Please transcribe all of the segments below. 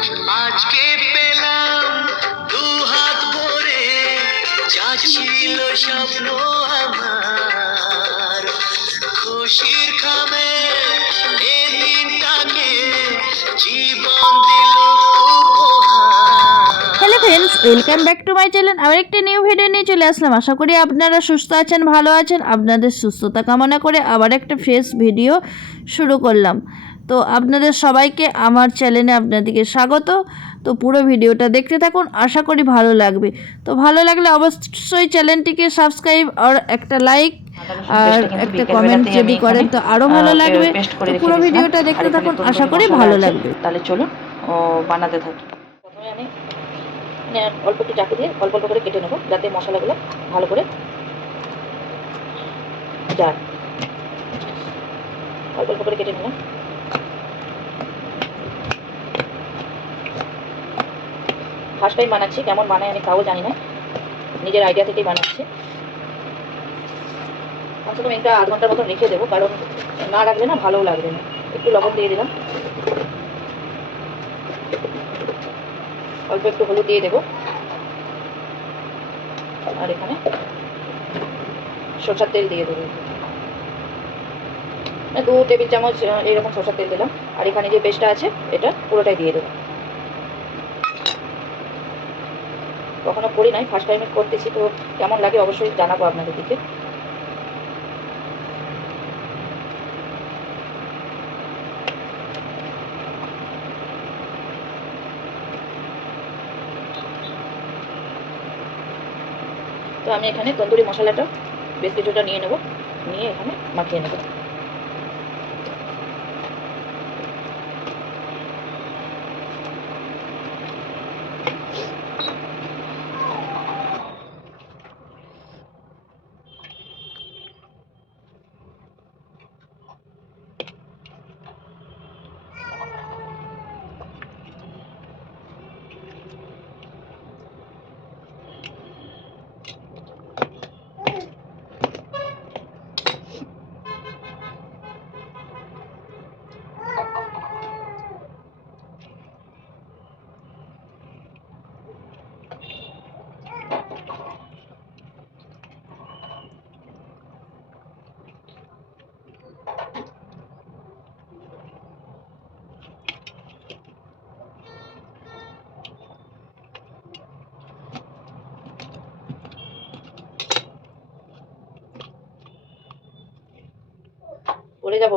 আজকে পেলাম দু হাত ভরে, যা ছিল স্বপ্ন আমার। খুশির খামে hello friends welcome back to my channel আবার একটা নিউ ভিডিও নিয়ে চলে আসলাম। আশা করি আপনারা সুস্থ আছেন, ভালো আছেন। আপনাদের সুস্থতা কামনা করে আবার একটা ফ্রেশ ভিডিও শুরু করলাম। তো আপনাদের সবাইকে আমার চ্যানেলে আপনাদেরকে স্বাগত। তো পুরো ভিডিওটা দেখতে থাকুন আশা করি ভালো লাগবে। তো ভালো লাগলে অবশ্যই চ্যানেলটিকে সাবস্ক্রাইব আর একটা লাইক আর একটা কমেন্ট যদি করেন তো আরও ভালো লাগবে। পুরো ভিডিওটা দেখতে থাকুন আশা করি ভালো লাগবে। তাহলে চলুন বানাতে থাকি। অল্প একটু চাকু দিয়ে অল্প অল্প করে কেটে নেব যাতে মশলাগুলো ভালো করে যায়। অল্প অল্প করে কেটে নিলাম ফার্স্ট বানাচ্ছি, কেমন বানাই আমি তাও জানি না। নিজের আইডিয়া থেকেই বানাচ্ছি। কমসে কম এটা আধ ঘণ্টার মতন রেখে দেবো, কারণ না রাখলে না ভালোও লাগবে না। একটু লবণ দিয়ে দিলাম। অল্প একটু হলুদ দিয়ে দেবো। আর এখানে সরষার তেল দিয়ে দেবো। মানে দু টেবিল চামচ এরকম সরষার তেল দিলাম। আর এখানে যে পেস্টটা আছে, এটা পুরোটাই দিয়ে দেবো। কখনো করি নাই ফার্স্ট টাইমে করতেছি, তো কেমন লাগে অবশ্যই জানাব আপনাদের দিকে। তো আমি এখানে তন্দুরি মশলাটা বেশ কিছুটা নিয়ে নেব, নিয়ে এখানে মাখিয়ে নেব। যাব।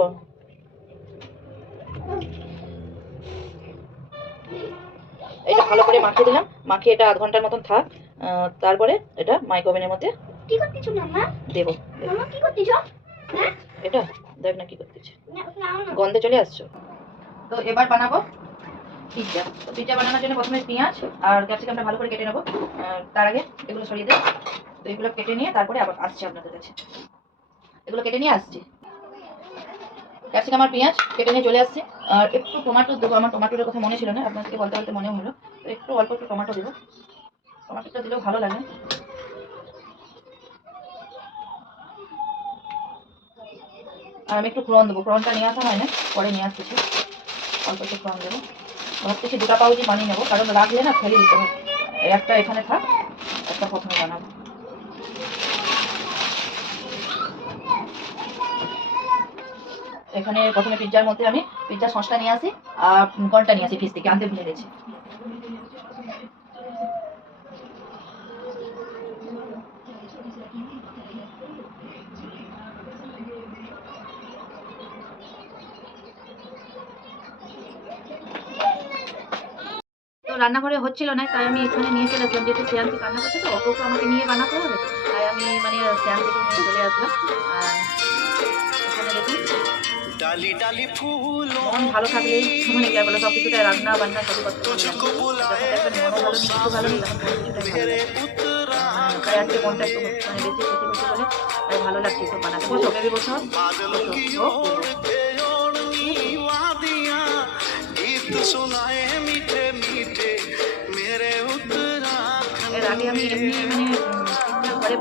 এটা ভালো করে মাখিয়ে দিলাম। মাখিয়ে এটা আধ ঘণ্টার মতন থাক। তারপরে এটা মাইক্রোওভেনের মধ্যে কি করতেছো মাম্মা? দেবো। মাম্মা কি করতেছো? হ্যাঁ? এটা দেখ না কি করতেছে। গন্ধে চলে আসছো। তো এবার বানাবো পিৎজা তো পিৎজা বানানোর জন্য প্রথমে পেঁয়াজ আর ক্যাপসিকামটা ভালো করে কেটে নেব। তার আগে এগুলো সরিয়ে দেবো তো এগুলো কেটে নিয়ে তারপরে আবার আসছি আপনাদের কাছে। এগুলো কেটে নিয়ে আসছি। ক্যাপসিকাম আর পেঁয়াজ কেটে নিয়ে চলে আসছি। আর একটু টমেটো দেবো, আমার টমেটোর কথা মনে ছিল না আপনাদেরকে বলতে বলতে মনে হলো। তো একটু অল্প একটু টমেটো দেবো। টমেটোটা দিলেও ভালো লাগে। আর আমি একটু ক্রন দেবো। ক্রনটা নিয়ে আসা হয় না, পরে নিয়ে আসতেছি। অল্প একটু ক্রন দেবো। ভাবতেছি দুটা পাউচই বানিয়ে নেব, কারণ রাখলে না, ফেলে দিতে এই একটা এখানে থাক, একটা প্রথমে বানাবো। এখানে প্রথমে পিৎজার মধ্যে আমি পিৎজা সসটা নিয়ে আসি আর কর্নটা নিয়ে আসি ফিস থেকে, আনতে ভুলে গেছি রান্নাঘরে হচ্ছিল না, তাই আমি এখানে নিয়ে চলে আসলাম। যেহেতু শ্রেয়ান্তি রান্না করছে তো অপোকে আমাকে নিয়ে বানাতে হবে। তাই আমি মানে শ্রেয়ান্তিকে নিয়ে চলে আসলাম। আর মন ভালো থাকলে মানে কি আর বলো সব কিছুটা রান্না বান্না সবই করতে ভালো লাগে যখন দেখবেন মনও ভালো নেই কিছু ভালো নেই তখন কোনো কিছুটাই ভালো লাগে না। আহ, তাই আজকে মনটা একটু মানে বেশি খুশি খুশি বলে তাই ভালো লাগছে একটু বানাতে বসো বেবি বসো बादलों की ओर पे ओढ़नी वादियां गीत सुनाए मीठे मीठे मेरे उत्तराखंड এর আগে আমি এমনি মানে উম, পিৎজা ঘরে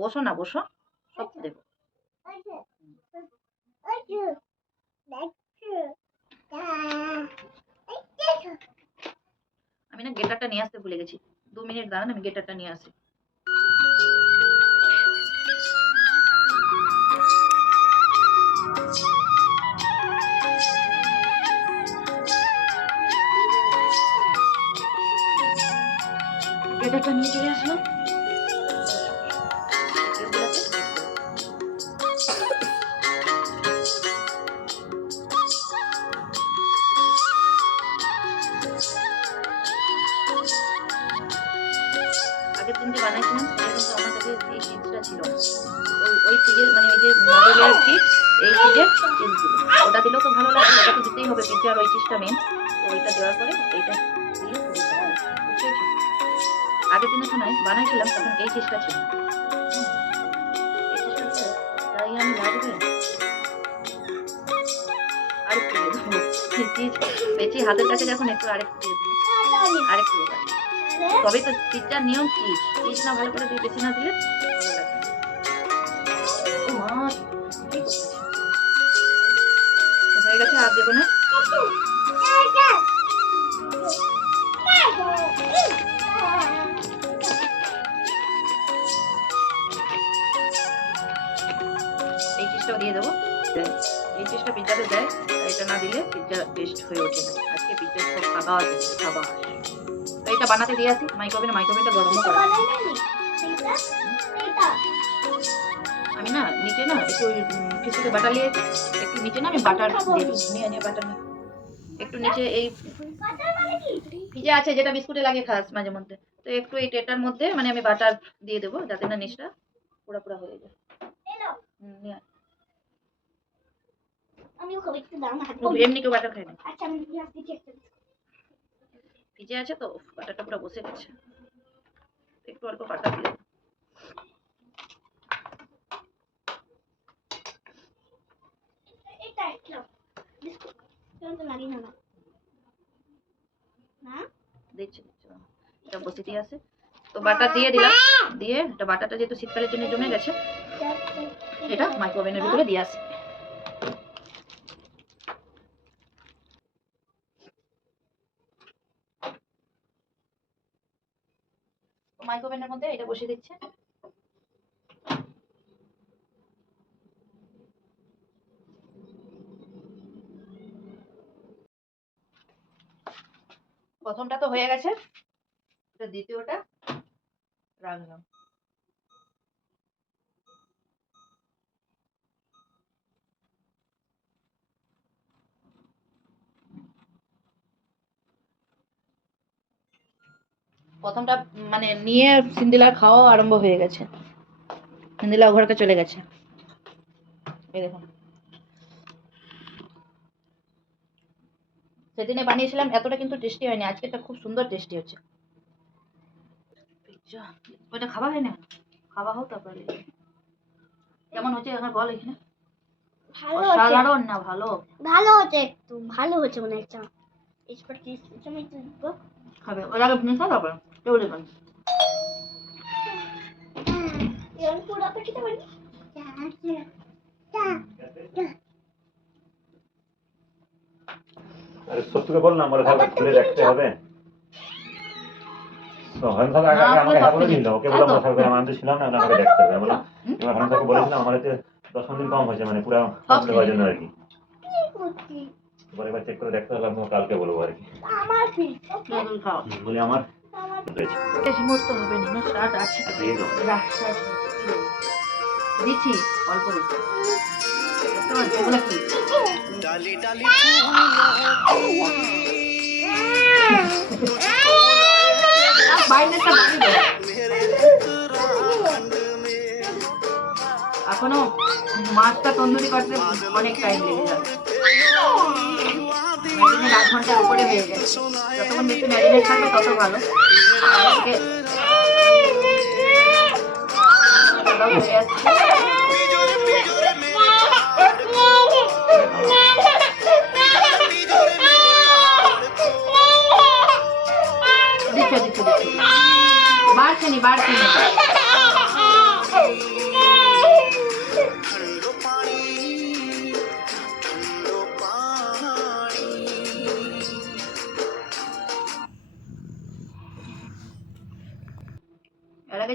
বসো না বসো। সব দেবো। আমি না গেটারটা নিয়ে আসতে ভুলে গেছি। দু মিনিট দাঁড়ান আমি গেটারটা নিয়ে আসি। গেটারটা নিয়ে চলে আসলাম আগের কিন্তু আমার কাছে চিজটা ছিল। ওই মানে এই ওটা দিলেও তো ভালো লাগে ওটা দিতেই হবে পিজ্জা আর ওই চিজটা মেন তো ওইটা দেওয়ার পরে এইটা আগের দিনের সময় বানাইছিলাম, তখন এই চিজটা ছিল। তাই আমি হাতের কাছে যখন একটু আরেকটু দিয়ে দেবো আরেকটু তবে তো চিজটার নিয়ম চিজ চিজ না ভালো করে বেশি না দিলে হয়ে গেছে, আর দেবো না। এই দিয়ে দেবো। এই চিজটা পিজ্জাতে দেয় আর এটা না দিলে পিজ্জা টেস্ট হয়ে ওঠে না। আজকে পিজ্জা সব খাবার খাবার তো এটা বানাতে দিয়ে আসি মাইক্রোভেনে মাইক্রোভেনটা গরমও করা। আমি না নিচে না একটু খিচুড়ি বাটার নিয়ে একটু নিচে না আমি বাটার নিয়ে নিয়ে বাটার নিয়ে। একটু নিচে এই পিজা আছে যেটা বিস্কুটে লাগে খাস মাঝে মধ্যে। তো একটু এই টেটার মধ্যে মানে আমি বাটার দিয়ে দেবো যাতে না নিচটা পুরো পুরো হয়ে যায় হুম, নিয়ে আয়। আমিও খাব একটু দাম হাতে ও, এমনি কেউ বাটার খায় না আচ্ছা আমি গ্লাস দিচ্ছি একটা ভিজে আছে তো উফ, বাটারটা পুরো বসে গেছে একটু অল্প বাটার দিয়ে দেবো। এটা একটা বিস্কুট কেমন তো লাগে না না না দিচ্ছি দিচ্ছি দাঁড়াও। এটা বসে দিয়ে আছে তো বাটার দিয়ে দিলাম দিয়ে এটা বাটারটা যেহেতু শীতকালের জন্য জমে গেছে এটা মাইক্রোওভেনের ভিতরে দিয়ে আসি মাইক্রোওভেনের মধ্যে এটা বসিয়ে দিচ্ছে। প্রথমটা তো হয়ে গেছে। দ্বিতীয়টা রাখলাম। প্রথমটা মানে নিয়ে সিন্দিলার খাওয়া আরম্ভ হয়ে গেছে। সিন্দিলা ঘরকে চলে গেছে। এই দেখুন। সেদিনে বানিয়েছিলাম এতটা কিন্তু টেস্টি হয়নি আজকে এটা খুব সুন্দর টেস্টি হচ্ছে। পিৎজা ওইটা খাওয়া হয় না খাওয়া হোক তারপরে কেমন হচ্ছে এখন বল এখানে? ভালো হচ্ছে। অসাধারণ না ভালো? ভালো হচ্ছে একটু ভালো হচ্ছে মনে হচ্ছে এরপর কি আমি একটু দিব খাবে ওর আগে ফিনিশ হয় তারপরে কেউ দেবেন এরকম পুরো আপনি খেতে পারি আরে সত্যকে বল না আমার ঘরটা খুলে দেখতে হবে তো হরেন সাহেব আগে আগে আমাকে হ্যাঁ বলে না আমার হাতে দশ দিন কম হয়েছে মানে পুরো জন্য আর কি তোমার এবার চেক করে দেখতে পারলাম কালকে বলব আর কি। আমার কি? খাও। বলি আমার? মুহূর্ত হবে না আছে। অল্প দিচ্ছি। ডালি এখনও মাছটা তন্দুরি করতে অনেক টাইম লেগে যাবে ম্যারিনেট আধ ঘণ্টার উপরে হয়ে গেছে। যতক্ষণ বেশি ম্যারিনেট থাকবে তত ভালো। আজকে দাদাও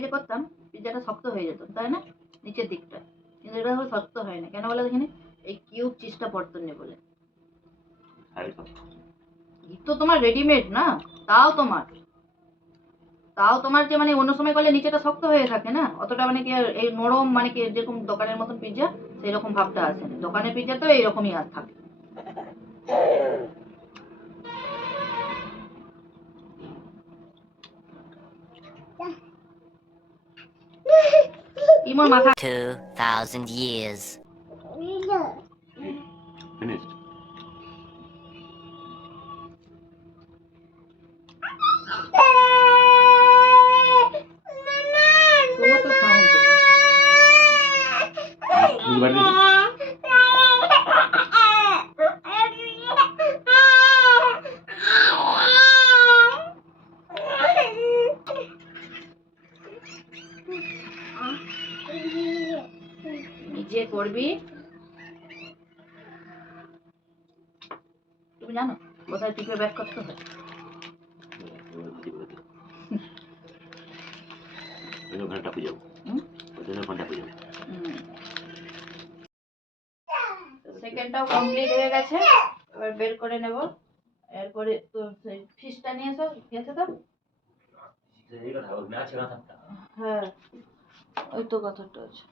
যে করতাম পিৎজাটা শক্ত হয়ে যেত তাই না? নিচের দিকটা। কিন্তু এটা শক্ত হয় না। কেন বলে দেখিনি? এই কিউব চিজটা পড়তো নেই বলে। তো। ঘি তো তোমার রেডিমেড না? তাও তোমার। তাও তোমার যে মানে অন্য সময় করলে নিচেটা শক্ত হয়ে থাকে না? অতটা মানে কি আর এই নরম মানে কি যেরকম দোকানের মতন পিৎজা সেই রকম ভাবটা আসে না। দোকানের পিৎজা তো এইরকমই আর থাকে। ইমোর মাথা 2,000 years. Finished. তোমার সেকেন্ডটাও কমপ্লিট হয়ে গেছে। এবার বের করে নেব। এরপরে তো সেই ফিশটা নিয়ে এসো গেছে তো? হ্যাঁ ওই তো কথাটা আছে।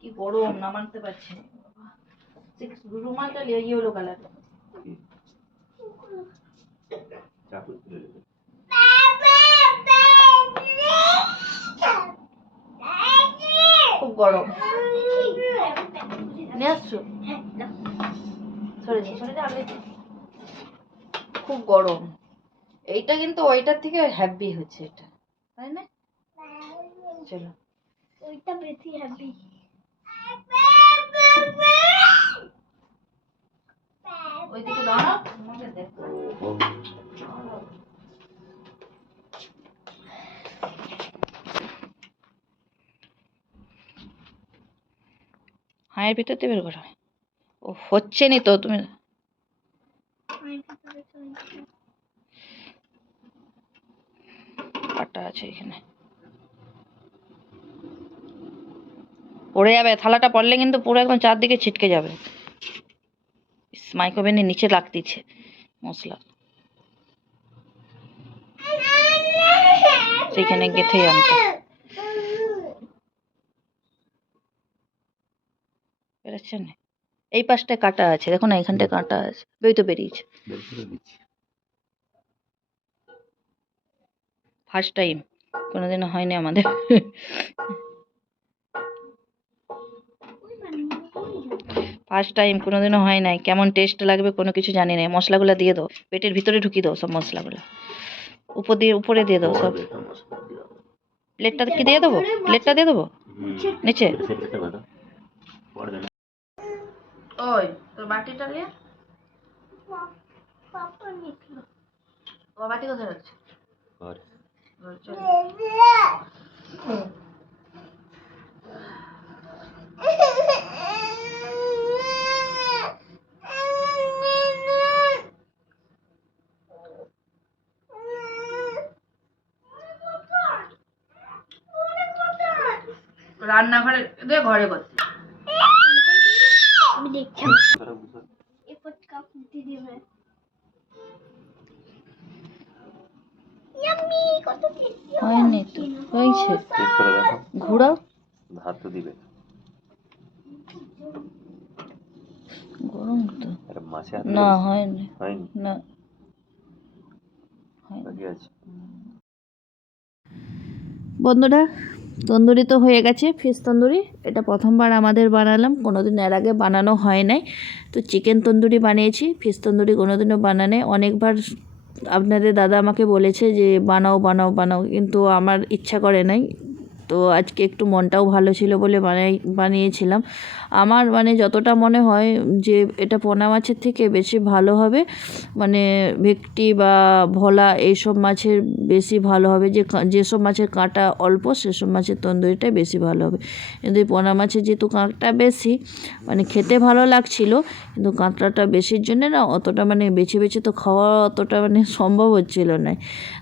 কি গরম নামাতে পারছি রুমালটা লিয়ে গিয়ে হলো কালার খুব গরম। নিয়ে আসছো সরে যা সরে যা আগে খুব গরম। এইটা কিন্তু ওইটার থেকে হ্যাপি হচ্ছে এটা তাই না? চলো। ওইটা বেশি হ্যাপি ওইদিকে দাঁড়াও দেখো হাঁয়ের ভিতর দিয়ে বের করো ও হচ্ছে নি তো, তুমি কাটা আছে এখানে। পড়ে যাবে, থালাটা পড়লে কিন্তু পুরো একদম চারদিকে ছিটকে যাবে। মাইক্রোভেনের নিচে লাগতেছে মশলা। সেইখানে গেথে আনতে। বেরোচ্ছেন এই পাশটায় কাটা আছে দেখো না এখানটায় কাটা আছে। ওই তো বেরিয়েছে। ফার্স্ট টাইম কোনোদিনও হয়নি আমাদের। ফার্স্ট টাইম কোনোদিনও হয় নাই। কেমন টেস্ট লাগবে কোনো কিছু জানি না। মশলাগুলো দিয়ে দাও। পেটের ভিতরে ঢুকিয়ে দাও সব মশলাগুলো। উপর দিয়ে উপরে দিয়ে দাও সব। প্লেটটা কি দিয়ে দেবো? প্লেটটা দিয়ে দেবো। নিচে সে প্লেটটা বাঁধো। পরে দেবে। ওই তোর বাটিটা নিয়ে। তোমার বাটি কোথায় রাখছে রান্নাঘরে ঘরে করতে আমি দেখছি এরপর কাপ দিয়ে দিবে ইয়াম্মি কত টেস্টি হয়নি তো হয়েছে চেক করে দেখো ঘোরাও ভাত তো দিবে গরম তো আরে মাছে না হয়নি হয়নি না হয়নি। বাকি আছে বন্ধুরা তন্দুরি তো হয়ে গেছে, ফিশ তন্দুরি। এটা প্রথমবার আমাদের বানালাম, কোনোদিন এর আগে বানানো হয় নাই। তো চিকেন তন্দুরি বানিয়েছি, ফিশ তন্দুরি কোনোদিনও বানানে। অনেকবার আপনাদের দাদা আমাকে বলেছে যে, বানাও বানাও বানাও, কিন্তু আমার ইচ্ছা করে নাই। তো আজকে একটু মনটাও ভালো ছিল বলে বানাই, বানিয়েছিলাম। আমার মানে যতটা মনে হয় যে এটা পোনা মাছের থেকে বেশি ভালো হবে মানে ভেটকি বা ভোলা এইসব মাছের বেশি ভালো হবে, যে যেসব মাছের কাঁটা অল্প সেসব মাছের তন্দুরিটাই বেশি ভালো হবে। কিন্তু এই পোনা মাছের যেহেতু কাঁকটা বেশি মানে খেতে ভালো লাগছিল, কিন্তু কাঁকড়াটা বেশির জন্যে না অতটা মানে বেছে বেছে তো খাওয়া অতটা মানে সম্ভব হচ্ছিল না।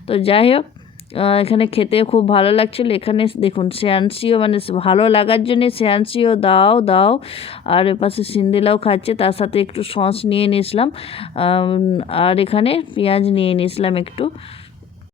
তো যাই হোক এখানে খেতে খুব ভালো লাগছিল। এখানে দেখুন, শ্যানসিও মানে ভালো লাগার জন্যে শ্যানসিও দাও দাও। আর এপাশে সিন্দেলাও খাচ্ছে, তার সাথে একটু সস নিয়ে নিয়েছিলাম। আর এখানে পেঁয়াজ নিয়ে নিয়েছিলাম একটু।